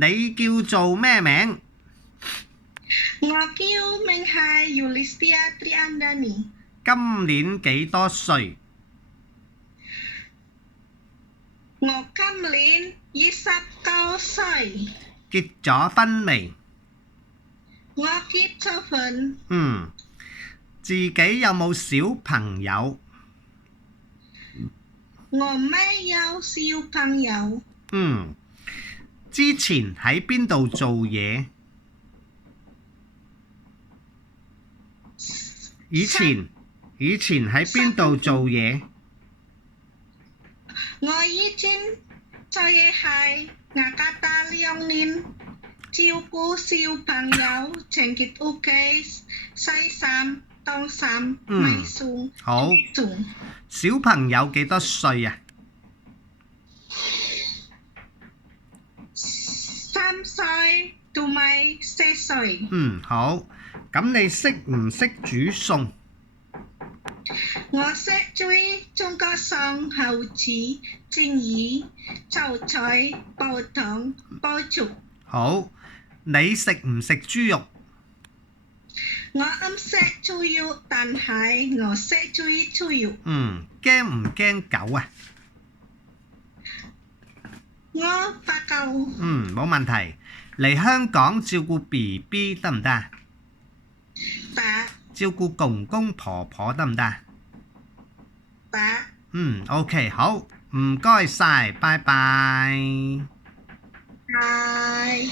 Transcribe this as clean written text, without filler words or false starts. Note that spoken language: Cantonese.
你叫做咩名？我叫名係 Yulistia Triandani。今年幾多歲？我今年29歲。結咗婚未？我結咗婚。自己有冇小朋友？我未有小朋友。之前喺邊度做嘢？以前喺邊度做嘢？我以前做嘢喺雅加達2年，照顧小朋友，清潔屋企、洗衫、燙衫、買餸。好。小朋友幾多歲啊？3歲同埋4歲。好。咁你識唔識煮餸？我識煮中國餸，好似蒸魚、炒菜、煲湯、煲粥。好。你食唔食豬肉？我唔識煮肉，但係我識煮豬肉。驚唔驚狗啊？我怕狗。冇問題。嚟香港照顧 BB 得唔得啊？得。照顧公公婆婆得唔得啊？得。OK， 好，唔該晒，拜拜。拜。